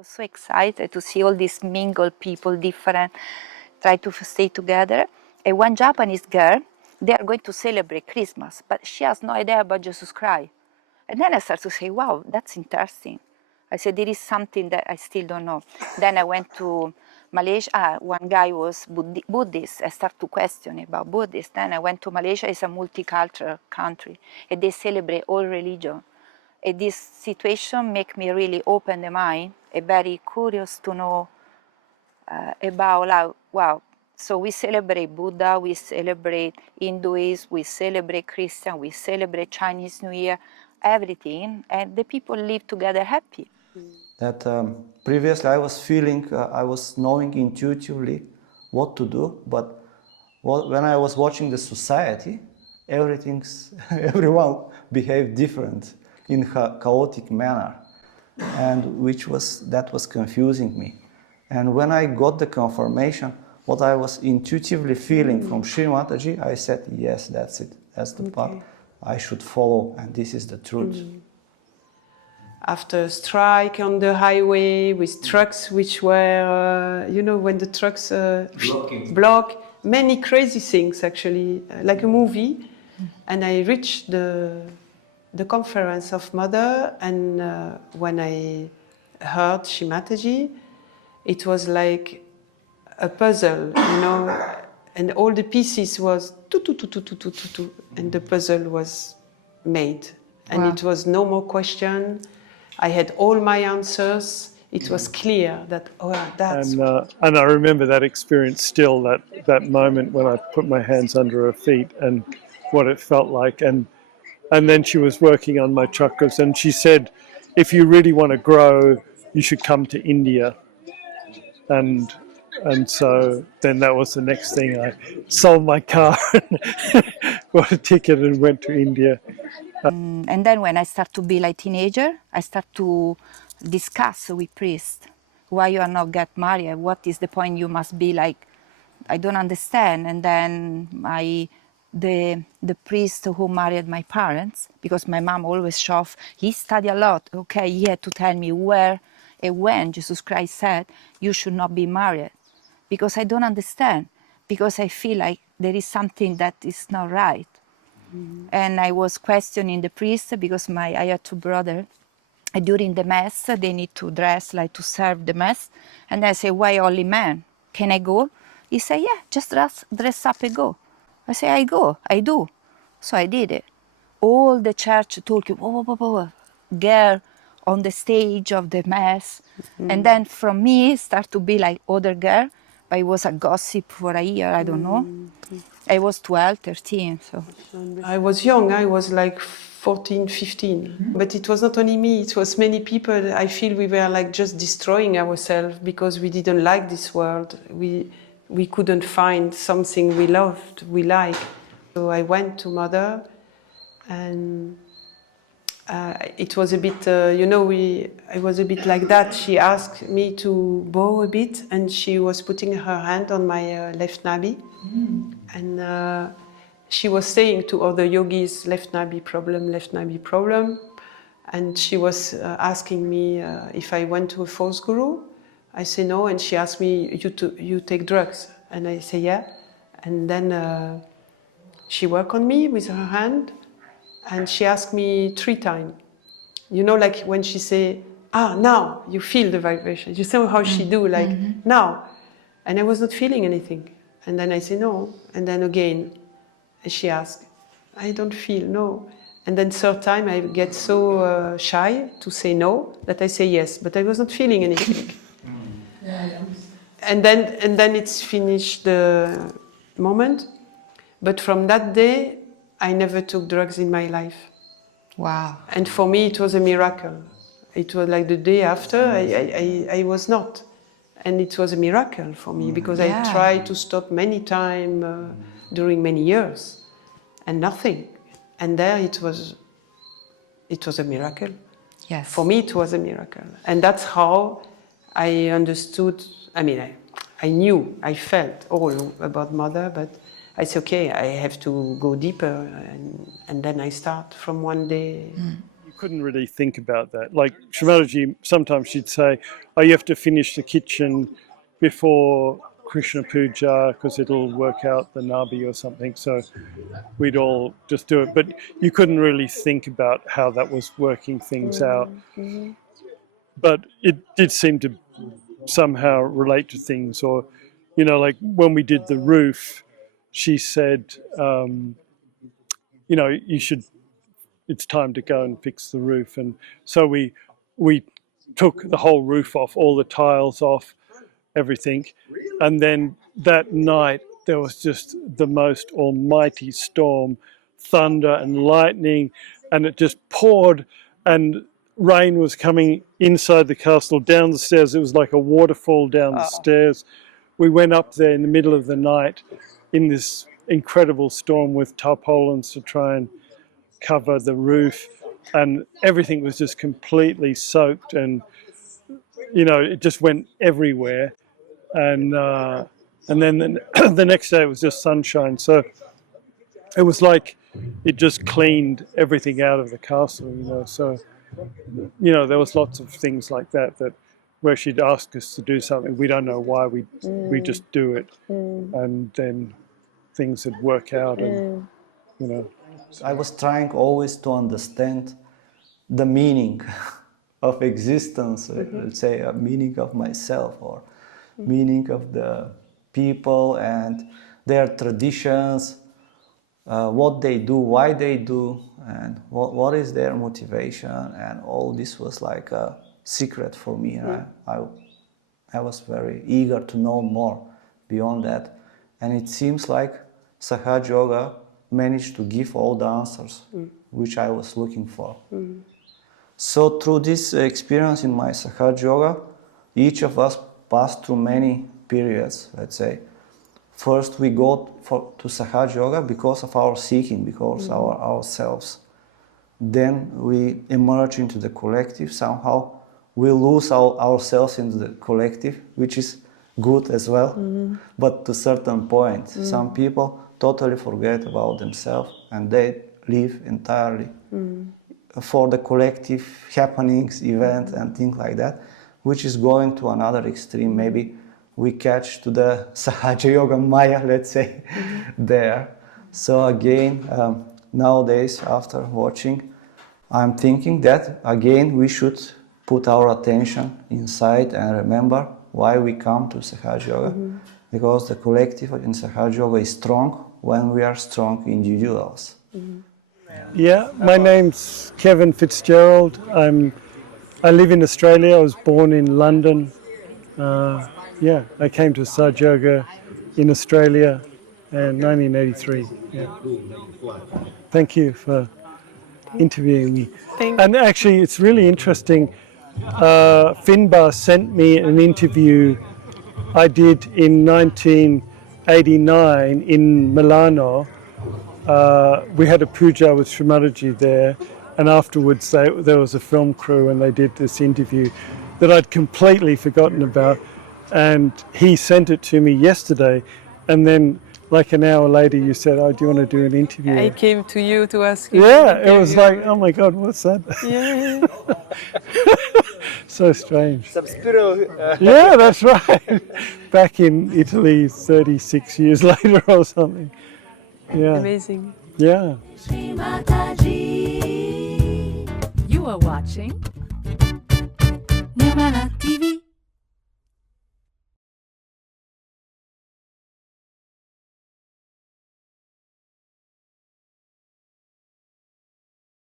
was so excited to see all these mingled people, different, try to stay together. And one Japanese girl, they are going to celebrate Christmas, but she has no idea about Jesus Christ. And then I started to say, wow, that's interesting. I said, there is something that I still don't know. Then I went to Malaysia. One guy was Buddhist. I started to question about Buddhist. Then I went to Malaysia. It's a multicultural country, and they celebrate all religion. And this situation make me really open the mind and very curious to know about, like, wow, so we celebrate Buddha, we celebrate Hinduism, we celebrate Christian, we celebrate Chinese New Year, everything, and the people live together happy. That previously I was feeling, I was knowing intuitively what to do, but when I was watching the society, everyone behaved different in a chaotic manner, and that was confusing me. And when I got the confirmation, what I was intuitively feeling from Shri Mataji, I said, yes, that's it, that's the path I should follow, and this is the truth. After a strike on the highway with trucks which were, you know, when the trucks block, many crazy things actually, like a movie. And I reached the conference of Mother, and when I heard Shri Mataji, it was like a puzzle, you know, and all the pieces was and the puzzle was made. And it was no more question. I had all my answers. It was clear that, oh, that's... And I remember that experience still, that moment when I put my hands under her feet and what it felt like. And then she was working on my chakras, and she said, if you really want to grow, you should come to India. And so then that was the next thing. I sold my car and got a ticket and went to India. And then when I start to be like teenager, I start to discuss with priests why you are not get married. What is the point? You must be like, I don't understand. And then the priest who married my parents, because my mom always shoved, he studied a lot. Okay, he had to tell me where and when Jesus Christ said you should not be married, because I don't understand, because I feel like there is something that is not right. And I was questioning the priest because I had two brothers. During the mass, they need to dress like to serve the mass. And I say, why only men? Can I go? He said, yeah, just dress up and go. I say, I go, I do. So I did it. All the church talking, girl on the stage of the mass. And then from me, start to be like other girl. But it was a gossip for a year, I don't know. I was 12, 13, so. I was young, I was like 14, 15. But it was not only me, it was many people. I feel we were like just destroying ourselves because we didn't like this world. We couldn't find something we loved, we liked. So I went to Mother, and it was a bit, you know, I was a bit like that. She asked me to bow a bit, and she was putting her hand on my left nabi. And she was saying to other yogis, left nabi problem. And she was asking me if I went to a false guru. I say no, and she asked me, you take drugs? And I say yeah. And then she worked on me with her hand, and she asked me 3 times. You know, like when she say, now, you feel the vibration. You see how she do, like, now. And I was not feeling anything. And then I say no. And then again, she asked, I don't feel, no. And then 3rd time, I get so shy to say no, that I say yes. But I was not feeling anything. And then it's finished the moment. But from that day, I never took drugs in my life. Wow. And for me, it was a miracle. It was like the day after, I was not. And it was a miracle for me, because I tried to stop many times during many years, and nothing. And there it was a miracle. Yes. For me, it was a miracle. And that's how I understood, I mean, I knew, I felt all about Mother, but I said, okay, I have to go deeper, and then I start from one day. You couldn't really think about that. Like Shrimataji, sometimes she'd say, oh, you have to finish the kitchen before Krishna Puja because it'll work out the nabi or something. So we'd all just do it. But you couldn't really think about how that was working things out. But it did seem to somehow relate to things. Or, you know, like when we did the roof, she said, you know, it's time to go and fix the roof. And so we took the whole roof off, all the tiles off, everything. And then that night there was just the most almighty storm, thunder and lightning, and it just poured, and rain was coming inside the castle, down the stairs. It was like a waterfall down the stairs. We went up there in the middle of the night in this incredible storm with tarpaulins to try and cover the roof, and everything was just completely soaked, and you know, it just went everywhere. And then the next day it was just sunshine. So it was like it just cleaned everything out of the castle, you know. So, you know, there was lots of things like that where she'd ask us to do something, we don't know why, we just do it, and then things would work out, and you know. I was trying always to understand the meaning of existence, let's say a meaning of myself, or meaning of the people and their traditions, what they do, why they do, and what is their motivation. And all this was like a secret for me, and I was very eager to know more beyond that. And it seems like Sahaj Yoga managed to give all the answers which I was looking for. So through this experience in my Sahaj Yoga, each of us passed through many periods, let's say. First we go to Sahaj Yoga because of our seeking, because of ourselves. Then we emerge into the collective. Somehow we lose ourselves in the collective, which is good as well, but to a certain point. Some people totally forget about themselves and they live entirely for the collective happenings, event and things like that, which is going to another extreme. Maybe we catch to the Sahaja Yoga Maya, let's say, there. So again, nowadays after watching, I'm thinking that again we should put our attention inside and remember why we come to Sahaj Yoga, because the collective in Sahaj Yoga is strong when we are strong individuals. Yeah, my name's Kevin Fitzgerald. I live in Australia. I was born in London. Yeah, I came to Sahaj Yoga in Australia in 1983. Yeah. Thank you for interviewing me. And actually, it's really interesting. Finbar sent me an interview I did in 1989 in Milano. We had a puja with Shrimataji there, and afterwards there was a film crew and they did this interview that I'd completely forgotten about, and he sent it to me yesterday, and then like an hour later you said, oh, do you want to do an interview? I came to you to ask you. Yeah, it was like, oh my God, what's that? Yeah. So strange. Yeah, that's right. Back in Italy 36 years later or something. Yeah. Amazing. Yeah. You are watching NIRMALA TV.